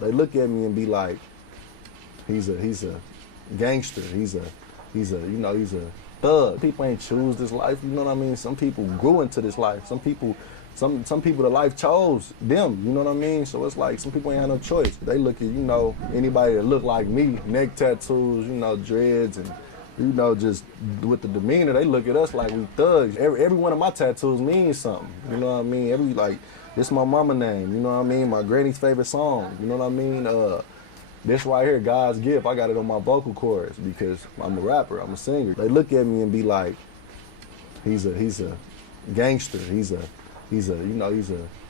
They look at me and be like, he's a gangster, he's a he's a thug. People ain't choose this life, you know what I mean? Some people grew into this life. Some people the life chose them, you know what I mean? So it's like some people ain't have no choice. They look at, anybody that look like me, neck tattoos, dreads and just with the demeanor, they look at us like we thugs. Every one of my tattoos means something, you know what I mean? This my mama name, you know what I mean? My granny's favorite song, you know what I mean? This right here, God's gift, I got it on my vocal cords because I'm a rapper, I'm a singer. They look at me and be like, he's a gangster, he's a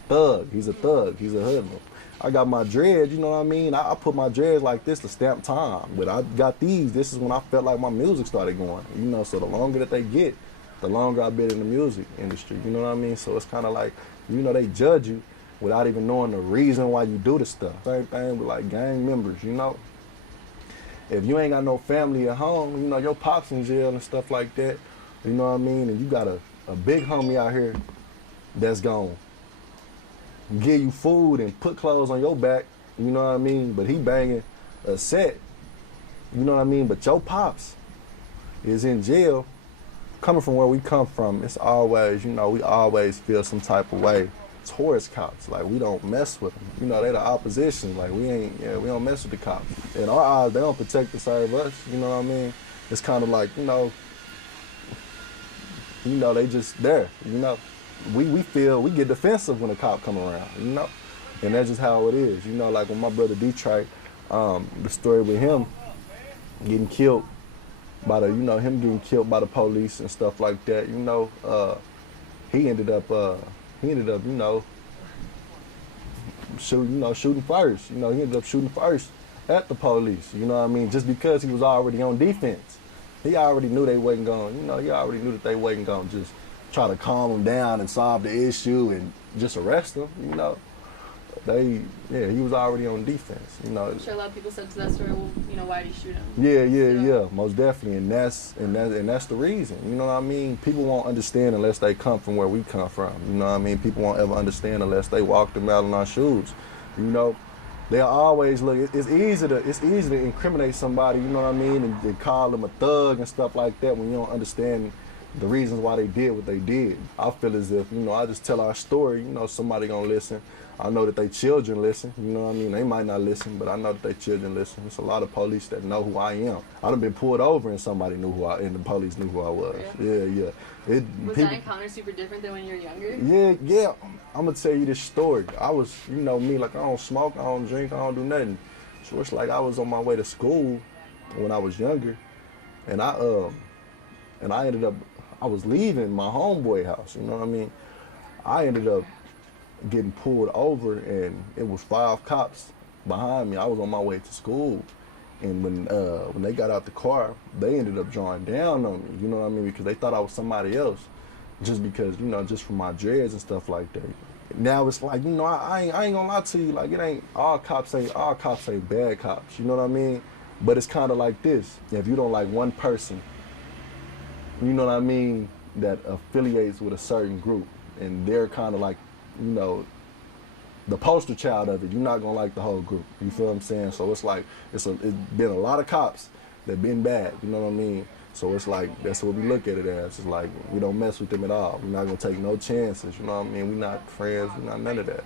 thug, he's a hoodlum. I got my dreads, you know what I mean? I put my dreads like this to stamp time, but I got these, this is when I felt like my music started going, so the longer that they get, the longer I've been in the music industry, you know what I mean? So it's kind of like, they judge you without even knowing the reason why you do the stuff. Same thing with like gang members, If you ain't got no family at home, your pops in jail and stuff like that, you know what I mean? And you got a big homie out here that's gonna give you food and put clothes on your back, you know what I mean? But he banging a set, you know what I mean? But your pops is in jail. Coming from where we come from, it's always, we always feel some type of way towards cops. Like, we don't mess with them. They the opposition. Like, we don't mess with the cops. In our eyes, they don't protect and serve us, you know what I mean? It's kind of like, they just there, We feel, we get defensive when a cop come around, And that's just how it is, like when my brother Detroit, the story with him getting killed by him getting killed by the police and stuff like that, he ended up, shooting first. He ended up shooting first at the police, you know what I mean? Just because he was already on defense. He already knew they wasn't going, he already knew that they wasn't going to just try to calm him down and solve the issue and just arrest him, he was already on defense, I'm sure a lot of people said to that story, well, why did he shoot him? Yeah, most definitely, and that's the reason, you know what I mean? People won't understand unless they come from where we come from, you know what I mean? People won't ever understand unless they walk them out in our shoes, They'll always look. It's easy to incriminate somebody, you know what I mean, and call them a thug and stuff like that when you don't understand the reasons why they did what they did. I feel as if, I just tell our story, somebody gonna listen. I know that they children listen, you know what I mean? They might not listen, but I know that they children listen. There's a lot of police that know who I am. I done been pulled over and somebody knew and the police knew who I was. Yeah. Was that encounter super different than when you were younger? Yeah. I'm gonna tell you this story. I was, me, like I don't smoke, I don't drink, I don't do nothing. So it's like I was on my way to school when I was younger, and I ended up, I was leaving my homeboy house, you know what I mean? I ended up getting pulled over and it was 5 cops behind me. I was on my way to school, and when they got out the car, they ended up drawing down on me, you know what I mean? Because they thought I was somebody else, just because, just from my dreads and stuff like that. Now it's like, I ain't gonna lie to you, like it ain't all cops ain't bad cops, you know what I mean? But it's kind of like this: if you don't like one person, you know what I mean, that affiliates with a certain group, and they're kind of like, the poster child of it, you're not gonna like the whole group. You feel what I'm saying? So it's like, it's been a lot of cops that been bad, you know what I mean? So it's like, that's what we look at it as. It's like, we don't mess with them at all. We're not gonna take no chances, you know what I mean? We're not friends, we're not none of that.